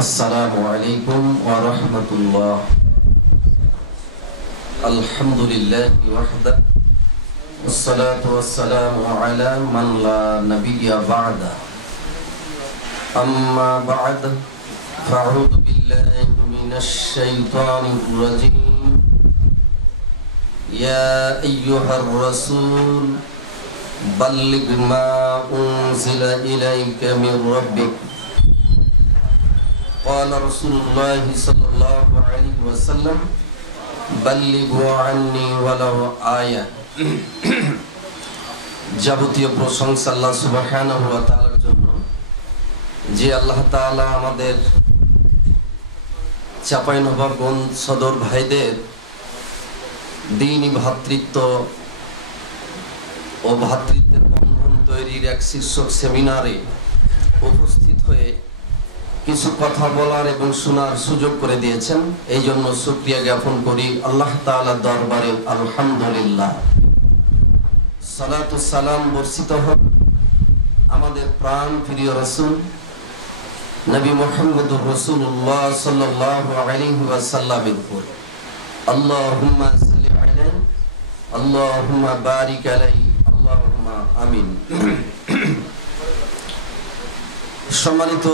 আসসালামু আলাইকুম ওয়া রাহমাতুল্লাহ। আলহামদুলিল্লাহি ওয়াহদা ওয়াসসালাতু ওয়াসসালামু আলা মান লা নাবিয়্যা বা'দা। আম্মা বা'দ ফাআউযু বিল্লাহি মিনাশ শাইতানির রাজীম। ইয়া আইয়ুহার রাসূল বাল্লিগ মা উনজিলা ইলাইকা মির রাব্বিক। قال رسول الله صلى الله عليه وسلم بلغوا عني ولو آية। যাবতীয় প্রশংসা আল্লাহ সুবহানাহু ওয়া তাআলার জন্য, যে আল্লাহ তাআলা আমাদের চাঁপাইনবাবগঞ্জ সদর ভাইদের দ্বীনি ভ্রাতৃত্ব ও ভ্রাতৃত্বের বন্ধন তৈরির এক শীর্ষক সেমিনারে উপস্থিত হয়ে কিছু কথা বলার এবং শোনার সুযোগ করে দিয়েছেন। এই জন্য শুকরিয়া জ্ঞাপন করি আল্লাহ তাআলার দরবারে। আলহামদুলিল্লাহ। সালাতু সালাম বর্ষিত হোক আমাদের প্রাণ প্রিয় রাসূল নবী মুহাম্মদুর রাসূলুল্লাহ সাল্লাল্লাহু আলাইহি ওয়াসাল্লামের উপর। আল্লাহুম্মা সাল্লি আলাইহি আল্লাহুম্মা বারিক আলাইহি আল্লাহুম্মা আমিন। সম্মানিত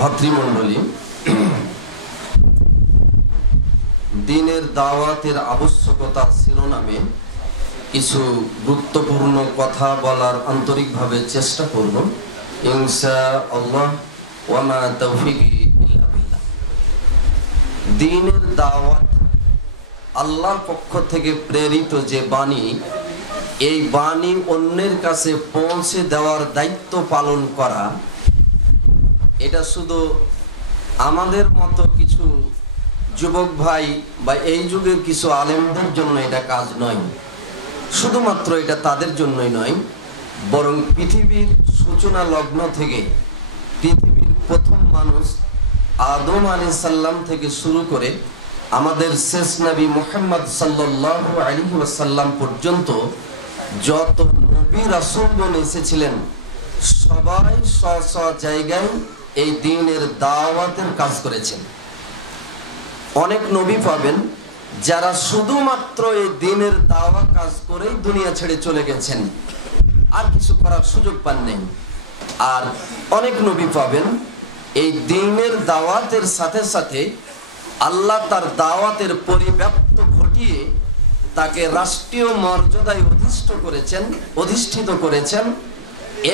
ভাতৃমণ্ডলী, দ্বীনের দাওয়াতের আবশ্যকতা শিরোনামে কিছু গুরুত্বপূর্ণ কথা বলার আন্তরিকভাবে চেষ্টা করব ইনশাআল্লাহ। ওয়া মা তাওফীকি ইল্লা বিল্লাহ। দ্বীনের দাওয়াত আল্লাহর পক্ষ থেকে প্রেরিত যে বাণী, এই বাণী অন্যের কাছে পৌঁছে দেওয়ার দায়িত্ব পালন করা, এটা শুধু আমাদের মতো কিছু যুবক ভাই বা এই যুগের কিছু আলেমদের জন্য এটা কাজ নয়। শুধুমাত্র এটা তাদের জন্যই নয়, বরং পৃথিবীর সূচনা লগ্ন থেকে পৃথিবীর প্রথম মানুষ আদম আলাইহিস সালাম থেকে শুরু করে আমাদের শেষ নবী মুহাম্মদ সাল্লাল্লাহু আলাইহি ওয়াসাল্লাম পর্যন্ত যত নবী রাসূলগণ এসেছিলেন, সবাই স্ব জায়গায় এই দ্বীনের দাওয়াতের কাজ করেছেন। অনেক নবী পাবেন যারা শুধুমাত্র এই দ্বীনের দাওয়া কাজ করেই দুনিয়া ছেড়ে চলে গেছেন, আর কিছু করার সুযোগ পান নাই। আর অনেক নবী পাবেন এই দ্বীনের দাওয়াতের সাথে সাথে আল্লাহ তার দাওয়াতের পরিব্যাপ্ত ঘটিয়ে তাকে রাষ্ট্রীয় মর্যাদায় অধিষ্ঠিত করেছেন।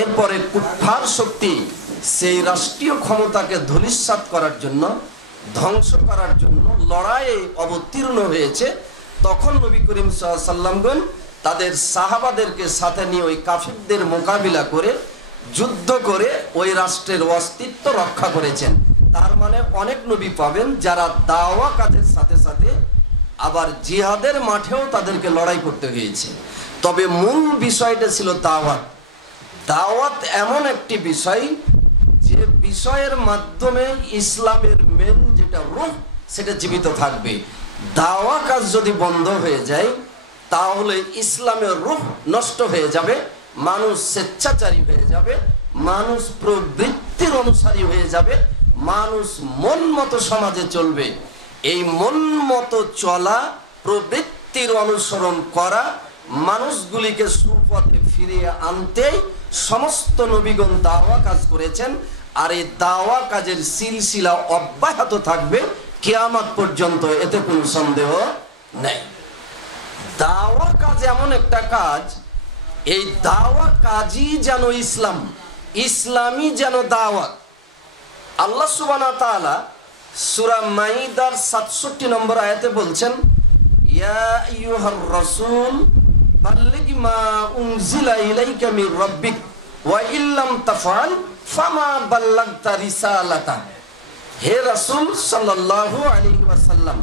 এরপরে কুফফার শক্তি সেই রাষ্ট্রীয় ক্ষমতাকে ধূলিসাৎ করার জন্য, ধ্বংস করার জন্য লড়াইয়ে অবতীর্ণ হয়েছে। তখন নবী করিম সাল্লাল্লাহু আলাইহি ওয়াসাল্লামগণ তাদের সাহাবাদেরকে সাথে নিয়ে ওই কাফিরদের মোকাবিলা করে, যুদ্ধ করে ওই রাষ্ট্রের অস্তিত্ব রক্ষা করেছেন। তার মানে অনেক নবী পাবেন যারা দাওয়া কাজের সাথে সাথে আবার জিহাদের মাঠেও তাদেরকে লড়াই করতে হয়েছে। তবে মূল বিষয়টা ছিল দাওয়াত। দাওয়াত এমন একটি বিষয় যে বিষয়ের মাধ্যমে ইসলামের মেন যেটা রূহ, সেটা জীবিত থাকবে। দাওয়া কাজ যদি বন্ধ হয়ে যায় তাহলে ইসলামের রূহ নষ্ট হয়ে যাবে, মানুষ স্বেচ্ছাচারী হয়ে যাবে, মানুষ প্রবৃত্তির অনুসারী হয়ে যাবে, মানুষ মন মতো সমাজে চলবে। এই মন মতো চলা, প্রবৃত্তির অনুসরণ করা মানুষগুলিকে সুপথে ফিরিয়ে আনতেই সমস্ত নবীগণ দাওয়া কাজ করেছেন। আর এই দাওয়া কাজের সিলসিলা অব্যাহত থাকবে কিয়ামত পর্যন্ত, এতে কোনো সন্দেহ নেই। দাওয়া কাজ এমন একটা কাজ, এই দাওয়া কাজই যেন ইসলাম, ইসলামই যেন দাওয়াত। আল্লাহ সুবহানাহু ওয়া তাআলা সূরা মাইদার ৬৭ নম্বর আয়াতে বলছেন, ইয়া আইয়ুহার রাসূল বাল্লিগ মা উনজিলা ইলাইকা মির রাব্বিক ওয়া ইল্লাম তাফআল ফামা বাল্লাগতা রিসালাতা। হে রাসূল সাল্লাল্লাহু আলাইহি ওয়াসাল্লাম,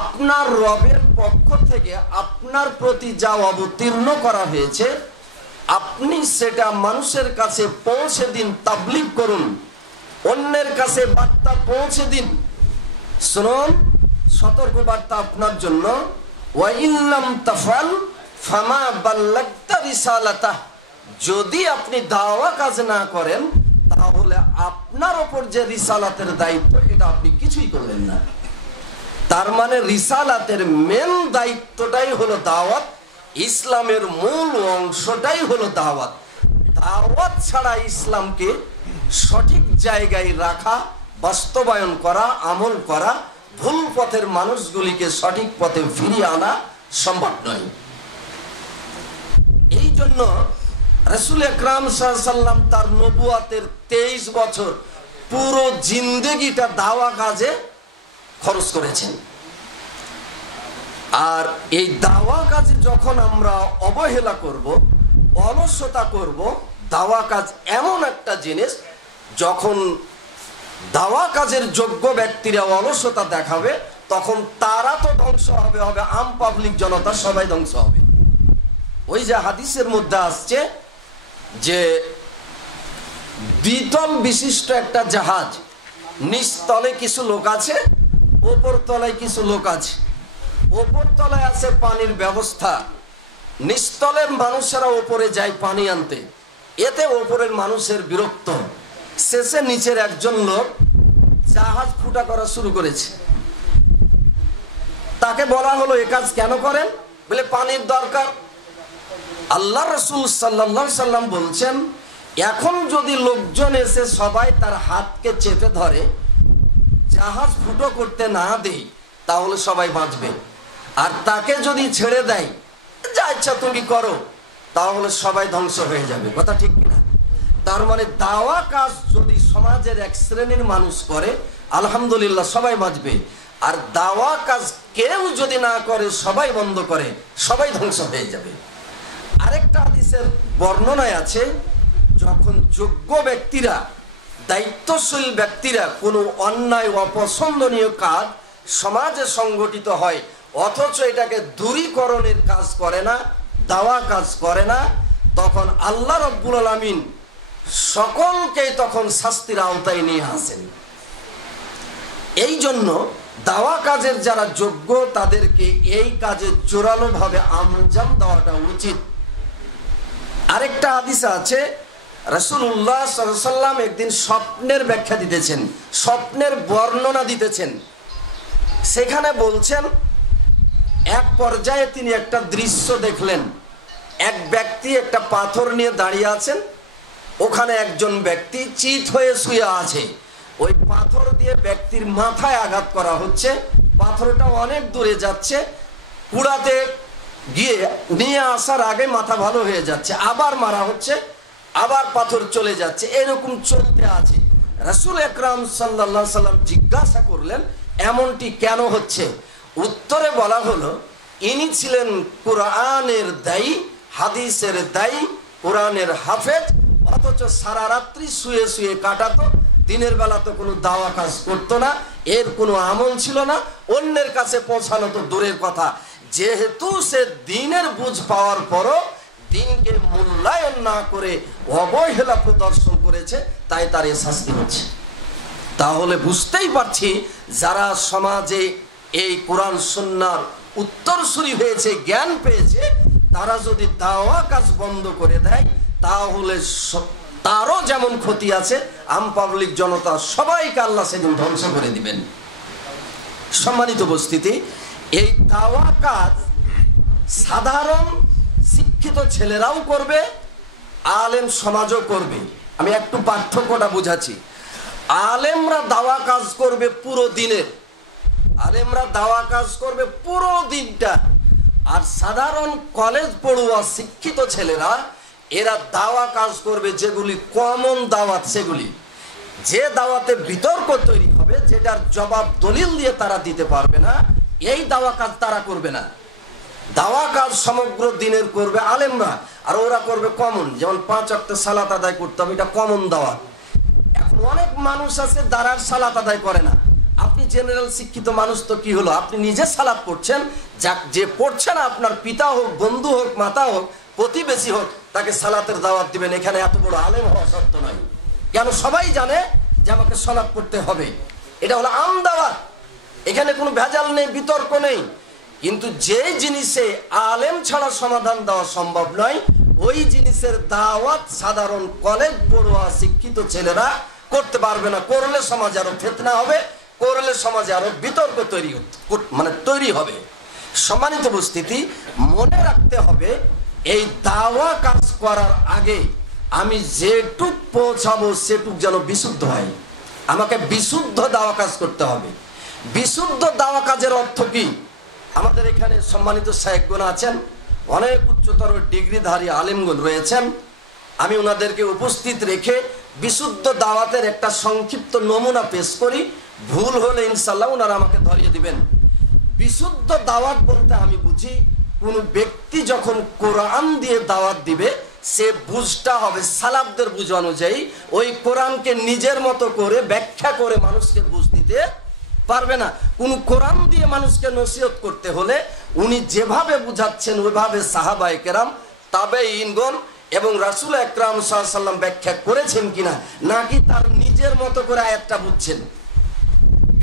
আপনার রবের পক্ষ থেকে আপনার প্রতি যা অবতীর্ণ করা হয়েছে আপনি সেটা মানুষের কাছে পৌঁছে দিন, তাবলীগ করুন, অন্যের কাছে বার্তা পৌঁছে দিন। শুনুন, সতর্ক বার্তা আপনার জন্য। ওয়া ইল্লাম তাফআল ফামা বাল্লাগতা রিসালাতা। যদি আপনি দাওয়া কাজ না করেন তাহলে আপনার ওপর যে রিসালাতের দায়িত্ব এটা আপনি কিছুই করলেন না। তার মানে রিসালাতের মেন দায়িত্বটাই হলো দাওয়াত, ইসলামের মূল অংশটাই হলো দাওয়াত। দাওয়াত ছাড়া ইসলামকে সঠিক জায়গায় রাখা, বাস্তবায়ন করা, আমল করা, ভুল পথের মানুষগুলিকে সঠিক পথে ফিরিয়ে আনা সম্ভব নয়। এই জন্য রাসূল আকরাম সাল্লাল্লাহু আলাইহি ওয়াসাল্লাম তার নবুয়াতের 23 বছর পুরো জিন্দেগিটা দাওয়া কাজে খরচ করেছেন। আর এই দাওয়া কাজে যখন আমরা অবহেলা করব, অলসতা করব, দাওয়া কাজ এমন একটা জিনিস, যখন দাওয়া কাজের যোগ্য ব্যক্তিরা অলসতা দেখাবে তখন তারা তো ধ্বংস হবে, আম পাবলিক জনতা সবাই ধ্বংস হবে। ওই যে হাদিসের মধ্যে আসছে যে দ্বিতল বিশিষ্ট একটা জাহাজ, নিচতলে কিছু লোক আছে, ওপর তলায় কিছু লোক আছে। ওপর তলায় আছে পানির ব্যবস্থা, নিচতলের মানুষেরা ওপরে যায় পানি আনতে, এতে ওপরের মানুষের বিরক্ত। শেষে নিচের একজন লোক জাহাজ ফুটা করা শুরু করেছে। তাকে বলা হলো এ কাজ কেন করেন? বলে পানির দরকার। আল্লাহ রাসূল সাল্লাল্লাহু আলাইহি সাল্লাম বলছেন, এখন যদি লোকজন এসে সবাই তার হাতকে চেপে ধরে, জাহাজ ফুটো করতে না দেই, তাহলে সবাই বাঁচবে। আর তাকে যদি ছেড়ে দেয়, যা ইচ্ছা তুমি করো, তাহলে সবাই ধ্বংস হয়ে যাবে। কথা ঠিক কিনা? তার মানে দাওয়া কাজ যদি সমাজের এক শ্রেণীর মানুষ করে, আলহামদুলিল্লাহ সবাই বাঁচবে। আর দাওয়া কাজ কেউ যদি না করে, সবাই বন্ধ করে, সবাই ধ্বংস হয়ে যাবে। আরেকটা হাদিসের বর্ণনায় আছে, যখন যোগ্য ব্যক্তিরা, দায়িত্বশীল ব্যক্তিরা কোনো অন্যায় অপছন্দনীয় কাজ সমাজে সংগঠিত হয়, অথচ এটাকে দূরীকরণের কাজ করে না, দাওয়া কাজ করে না, তখন আল্লাহ রাব্বুল আলামিন সকলকেই তখন শাস্তির আওতায় নিয়ে আসেন। এই জন্য দাওয়া কাজের যারা যোগ্য তাদেরকে এই কাজে জোরালো ভাবে আঞ্জাম দেওয়াটা উচিত। আরেকটা হাদিস আছে, রাসূলুল্লাহ সাল্লাল্লাহু আলাইহি ওয়াসাল্লাম একদিন স্বপ্নের ব্যাখ্যা দিতেছেন, স্বপ্নের বর্ণনা দিতেছেন। সেখানে বলছেন, এক পর্যায়ে তিনি একটা দৃশ্য দেখলেন। এক ব্যক্তি একটা পাথর নিয়ে দাঁড়িয়ে আছেন, ওখানে একজন ব্যক্তি চিত হয়ে শুয়ে আছে। ওই পাথর দিয়ে ব্যক্তির মাথায় আঘাত করা হচ্ছে, পাথরটা অনেক দূরে যাচ্ছে, কুড়াতে গিয়ে নিয়ে আসার আগে মাথা ভালো হয়ে যাচ্ছে, আবার মারা হচ্ছে, আবার পাথর চলে যাচ্ছে, এরকম চলতে আছে। রাসূল আকরাম সাল্লাল্লাহু আলাইহি সাল্লাম জিজ্ঞাসা করলেন, এমনটি কেন হচ্ছে? উত্তরে বলা হলো, ইনি ছিলেন কোরআনের দায়ী, হাদিসের দায়ী, কোরআনের হাফেজ, অথচ সারা রাত্রি শুয়ে শুয়ে কাটাতো, দিনের বেলা তো কোনো দাওয়া কাজ করতো না, এর কোনো আমল ছিল না, অন্যের কাছে পৌঁছানো তো দূরের কথা। যেহেতু সে দিনের বুঝ পাওয়ার পরও দিনকে মূল্যায়ন না করে অবহেলা প্রদর্শন করেছে, তাই তার এ শাস্তি হচ্ছে। তাহলে বুঝতেই পারছি, যারা সমাজে এই কোরআন সুন্নাহর উত্তরসূরি হয়েছে, জ্ঞান পেয়েছে, তারা যদি দাওয়া কাজ বন্ধ করে দেয়, তাহলে তারও যেমন ক্ষতি আছে, আম পাবলিক জনতা সবাইকে আল্লাহ সেদিন ধ্বংস করে দিবেন। সম্মানিত উপস্থিতি, এই দাওয়া কাজ সাধারণ শিক্ষিত ছেলেরাও করবে, আলেম সমাজও করবে। আমি একটু পার্থক্যটা বুঝাচ্ছি। আলেমরা দাওয়া কাজ করবে পুরো দিনের, আলেমরা দাওয়া কাজ করবে পুরো দিনটা। আর সাধারণ কলেজ পড়ুয়া শিক্ষিত ছেলেরা, এরা দাওয়া কাজ করবে যেগুলি কমন দাওয়াত, সেগুলি যে দাওয়াতে বিতর্ক তৈরি হবে, যেটার জবাব দলিল দিয়ে তারা দিতে পারবে না, এই দাওয়া কাজ তারা করবে না। দাওয়া কাজ সমগ্র দিনের করবে আলেমরা, আর ওরা করবে কমন। যেমন 5 ওয়াক্ত সালাত আদায় করতে হবে, এটা কমন দাওয়াত। এখন অনেক মানুষ আছে দাঁড়ার সালাত আদায় করে না। আপনি জেনারেল শিক্ষিত মানুষ, তো কি হলো, আপনি নিজে সালাত পড়ছেন, যে পড়ছে না, আপনার পিতা হোক, বন্ধু হোক, মাতা হোক, প্রতিবেশী হোক, তাকে সালাতের দাওয়াত দিবেন। এখানে এত বড় আলেম হওয়া শর্ত নয়। কেন? সবাই জানে যে আমাকে সালাত পড়তে হবে, এটা হলো আম দাওয়াত, এখানে কোনো ভেজাল নেই, বিতর্ক নেই। কিন্তু যে জিনিসে আলেম ছাড়া সমাধান দেওয়া সম্ভব নয়, ওই জিনিসের দাওয়াত সাধারণ কলেজ পড়ুয়া শিক্ষিত ছেলেরা করতে পারবে না। করলে সমাজে আরো ফিতনা হবে, করলে সমাজে আরো বিতর্ক তৈরি হবে। সম্মানিত উপস্থিতি, মনে রাখতে হবে এই দাওয়া কাজ করার আগে আমি যেটুক পৌঁছাবো সেটুক যেন বিশুদ্ধ হয়। আমাকে বিশুদ্ধ দাওয়া কাজ করতে হবে। বিশুদ্ধ দাওয়া কাজের অর্থ কি? আমাদের এখানে সম্মানিত শায়েখগণ আছেন, অনেক উচ্চতর ডিগ্রিধারী আলেমগণ রয়েছেন। আমি ওনাদেরকে উপস্থিত রেখে বিশুদ্ধ দাওয়াতের একটা সংক্ষিপ্ত নমুনা পেশ করি, ভুল হলে ইনশাল্লাহ ওনারা আমাকে ধরিয়ে দিবেন। বিশুদ্ধ দাওয়াত বলতে আমি বুঝি, কোন ব্যক্তি যখন কোরআন দিয়ে দাওয়াত দিবে সে বুঝটা হবে সালাফদের বুঝ অনুযায়ী। ওই কোরআনকে নিজের মতো করে ব্যাখ্যা করে মানুষকে বুঝ দিতে পারবে না। কোন কোরআন দিয়ে মানুষকে নসিহত করতে হলে উনি যেভাবে বুঝাচ্ছেন ওইভাবে সাহাবায়ে কেরাম, তাবেঈনগণ এবং রাসূল আকরাম সাল্লাল্লাহু আলাইহি ওয়াসাল্লাম ব্যাখ্যা করেছেন কিনা, নাকি তার নিজের মতো করে আয়াতটা বুঝছেন।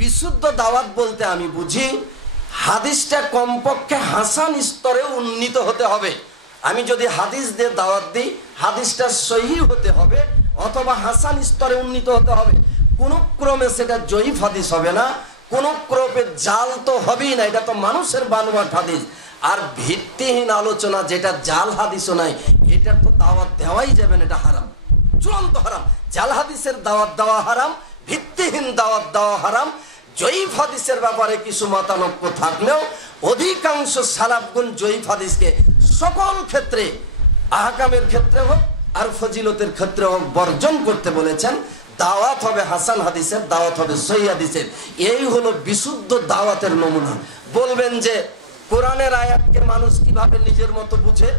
বিশুদ্ধ দাওয়াত বলতে আমি বুঝি হাদিসটা কমপক্ষে হাসান স্তরে উন্নীত হতে হবে। আমি যদি হাদিস দিয়ে দাওয়াত দিই, হাদিসটা সহিহ হতে হবে অথবা হাসান স্তরে উন্নীত হতে হবে। কোন ক্রমে সেটা জয়ীফ হাদিস হবে না, কোন ক্রমে জাল তো হবেই না, এটা তো মানুষের বানোয়াট হাদিস। আর ভিত্তিহীন আলোচনা যেটা জাল হাদিসও নাই, এটা তো দাওয়াত দেওয়াই যাবে না, এটা হারাম, চূড়ান্ত হারাম। জাল হাদিসের দাওয়াত দেওয়া হারাম, ভিত্তিহীন দাওয়াত দেওয়া হারাম। জয়ীফ হাদিসের ব্যাপারে কিছু মতানৈক্য থাকলেও অধিকাংশ সালাফগণ জয়ীফ হাদিসকে সকল ক্ষেত্রে, আহকামের ক্ষেত্রে হোক আর ফজিলতের ক্ষেত্রে হোক, বর্জন করতে বলেছেন। দাওয়াত হবে হাসান হাদিসের, দাওয়াত হবে সহিহ হাদিসের। এই হলো বিশুদ্ধ দাওয়াতের নমুনা। বলবেন যে কোরআনের আয়াতকে মানুষ কিভাবে নিজের মতো বুঝে?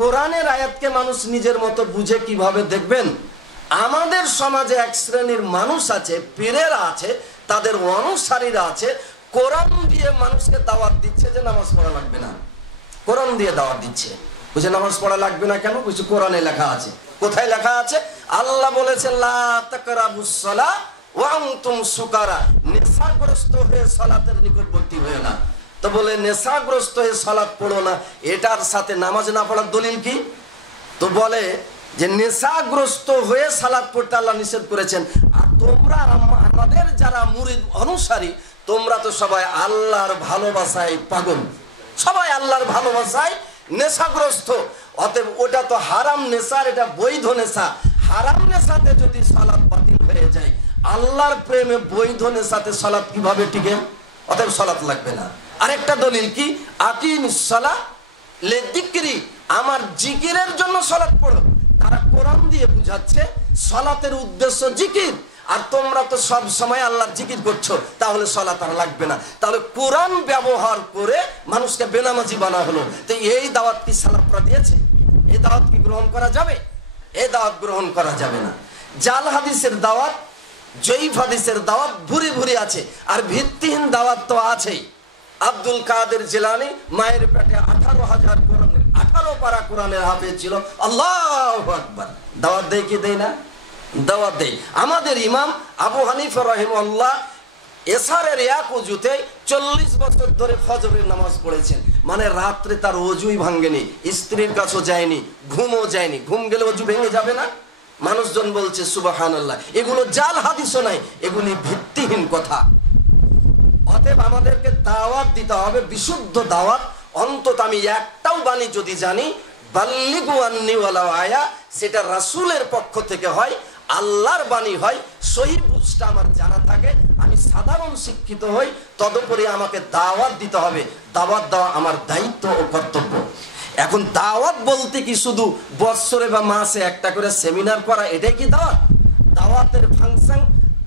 কোরআনের আয়াতকে মানুষ নিজের মতো বুঝে কিভাবে দেখবেন? আমাদের সমাজে এক শ্রেণীর মানুষ আছে, পীরেরা আছে, তাদের অনুসারীরা আছে, কোরআন দিয়ে মানুষকে দাওয়াত দিচ্ছে যে নামাজ পড়া লাগবে না। কোরআন দিয়ে দাওয়াত দিচ্ছে, বুঝে নামাজ পড়া লাগবে না কেন? বুঝে কোরআনে লেখা আছে। কোথায় লেখা আছে? আল্লাহ বলেছেন লা তাকরাবুস সালাহ ওয়া আনতুম সুকারা, নেশাগ্রস্ত হয়ে সালাতের নিকটবর্তী হয়ে না। তো বলে নেশাগ্রস্ত হয়ে সালাত পড়ো না, এটার সাথে নামাজ না পড়ার দলিল কি? তো বলে যে নেশাগ্রস্ত হয়ে সালাত পড়তে আল্লাহ নিষেধ করেছেন। আর তোমরা আমাদের যারা মুরিদ অনুসারী, তোমরা তো সবাই আল্লাহর ভালোবাসায় পাগল, সবাই আল্লাহর ভালোবাসায় নেশাগ্রস্ত। অতএব ওটা তো হারাম নেশা, এটা বৈধ নেশা। হারাম নেশাতে যদি সালাত বাতিল হয়ে যায়, আল্লাহর প্রেমে বৈধ নেশাতে সালাত কিভাবে টিকে? অতএব সালাত লাগবে না। আরেকটা দলিল কি? আকিমিস সালাহ লিযিকরি, আমার জিকিরের জন্য সালাত পড়ো। তারা কোরআন দিয়ে বুঝাচ্ছে সালাতের উদ্দেশ্য জিকির, আর তোমরা তো সব সময় আল্লাহর জিকির করছো, তাহলে সালাত আর লাগবে না। তাহলে কোরআন ব্যবহার করে মানুষকে বেনামাজি বানা হলো। তো এই দাওয়াত কি সালাফরা দিয়েছে? এই দাওয়াত কি গ্রহণ করা যাবে? এই দাওয়াত গ্রহণ করা যাবে না। জাল হাদিসের দাওয়াত, জয়ীফ হাদিসের দাওয়াত ভুরি ভুরি আছে, আর ভিত্তিহীন দাওয়াত তো আছেই। আব্দুল কাদের জিলানী মায়ের পেটে 18,000 কোরআনের 18 পারা কোরআনের হাফেজ ছিল। আল্লাহু আকবার। দাওয়াত দেয় কি দেয় না? দাওয়াত দেয়। আমাদের ইমাম আবু হানিফা রাহিমাহুল্লাহ এশারের এক ওযুতে 40 বছর ধরে ফজরের নামাজ পড়েছেন। মানে রাত্রে তার ওযুই ভাঙেনি, স্ত্রীর কাছেও যায়নি, ঘুমও যায়নি। ঘুম গেলে ওযু ভেঙে যাবে না? মানুষজন বলছে সুবহানাল্লাহ। এগুলো জাল হাদিসও নাই, এগুলি ভিত্তিহীন কথা। অতএব আমাদেরকে দাওয়াত দিতে হবে, বিশুদ্ধ দাওয়াত। অন্তত আমি একটাও বাণী যদি জানি, বাল্লিগু আন্নি ওয়ালাউ আয়া, সেটা রাসূলের পক্ষ থেকে হয়, আল্লাহর বাণী হয়, সহিহ বুঝটা আমার জানা থাকে, আমি সাধারণ শিক্ষিত হই, তদুপরি আমাকে দাওয়াত দিতে হবে। দাওয়াত দেওয়া আমার দায়িত্ব ও কর্তব্য। এখন দাওয়াত বলতে কি শুধু বৎসরে বা মাসে একটা করে সেমিনার করা, এটাই কি দাওয়াত? দাওয়াতের ফাংশন,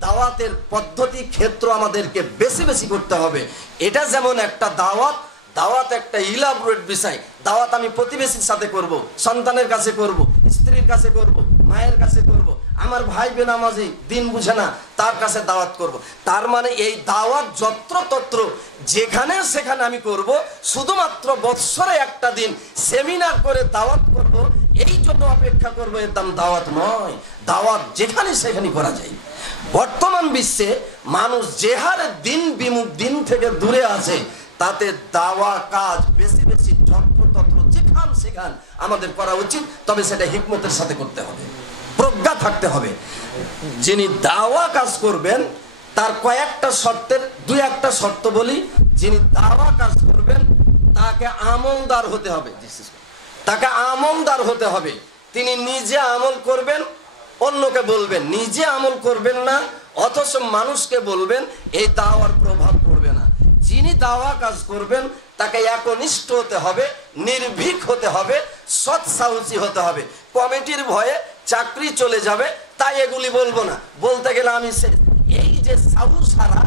দাওয়াতের পদ্ধতি, ক্ষেত্র আমাদেরকে বেশি বেশি করতে হবে। এটা যেমন একটা দাওয়াত, দাওয়াত একটা ইলাবোরেট বিষয়। দাওয়াত আমি প্রতিবেশীর সাথে করব, সন্তানের কাছে করব, স্ত্রীর কাছে করব, মায়ের কাছে করব, আমার ভাই বেনামাজি দিন বুঝে না তার কাছে দাওয়াত করব। তার মানে এই দাওয়াত যত্রতত্র যেখানে সেখানে আমি করব। শুধুমাত্র বৎসরে একটা দিন সেমিনার করে দাওয়াত করব, এই জন্য অপেক্ষা করব, এর দাম দাওয়াত নয়। দাওয়াত যেখানে সেখানে করা যায়। বর্তমান বিশ্বে মানুষ যে হারে দিন বিমুখ, দিন থেকে দূরে আছে, তাতে দাওয়া কাজ বেশি বেশি যত্রতত্র যেখানে সেখানে শিখান আমাদের করা উচিত, তবে সেটা হিকমতের সাথে করতে হবে, প্রজ্ঞা থাকতে হবে। যিনি দাওয়া কাজ করবেন তার কয়েকটা শর্তের দুই একটা শর্ত বলি। যিনি দাওয়া কাজ করবেন তাকে আমলদার হতে হবে, তাকে আমলদার হতে হবে। তিনি নিজে আমল করবেন, অন্যকে বলবেন, নিজে আমল করবেন না অথচ মানুষকে বলবেন, এই দাওয়ার প্রভাব পড়বে না। যিনি দাওয়া কাজ করবেন তাকে একনিষ্ঠ হতে হবে, নির্ভীক হতে হবে, সৎ সাহসী হতে হবে। কমিটির ভয়ে চাকরি চলে যাবে তাই এগুলি বলবো না, বলতে গেলে আমি এই যে সাহস হারা,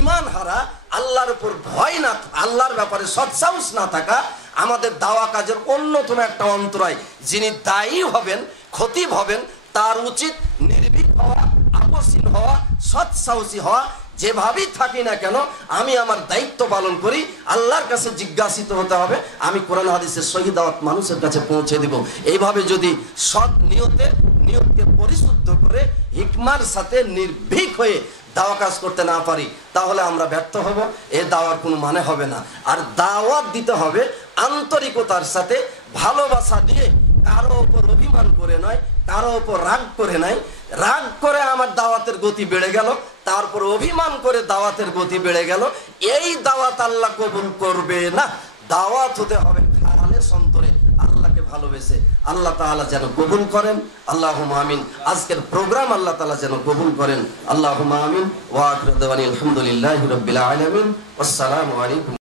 ইমান হারা, আল্লাহর উপর ভয় না, আল্লাহর ব্যাপারে সৎ সাহস না থাকা আমাদের দাওয়া কাজের অন্যতম একটা অন্তরায়। যিনি দায়ী হবেন, খতিব হবেন, তার উচিত নির্ভীক হওয়া, আপসীন হওয়া, সৎ সাহসী হওয়া। যেভাবেই থাকি না কেন আমি আমার দায়িত্ব পালন করি, আল্লাহর কাছে জিজ্ঞাসিত হতে হবে, আমি কোরআন হাদিসের সহি দাওয়াত মানুষের কাছে পৌঁছে দিব। এইভাবে যদি সৎ নিয়তকে পরিশুদ্ধ করে হিকমার সাথে নির্ভীক হয়ে দাওয়া কাজ করতে না পারি, তাহলে আমরা ব্যর্থ হব, এ দাওয়ার কোনো মানে হবে না। আর দাওয়াত দিতে হবে আন্তরিকতার সাথে, ভালোবাসা দিয়ে, কারো ওপর অভিমান করে নয়, কারো ওপর রাগ করে নাই। রাগ করে আমার দাওয়াতের গতি বেড়ে গেল, তারপর অভিমান করে দাওয়াতের গতি বেড়ে গেল, এই দাওয়াত আল্লাহ কবুল করবে না। দাওয়াত হতে হবে খালেস অন্তরে, আল্লাহকে ভালোবেসে। আল্লাহ তাআলা যেন কবুল করেন, আল্লাহুম্মা আমিন। আজকের প্রোগ্রাম আল্লাহ তাআলা যেন কবুল করেন, আল্লাহুম্মা আমিন। ওয়া আখিরু দাওয়ানা আলহামদুলিল্লাহি রাব্বিল আলামিন। আসসালামু আলাইকুম।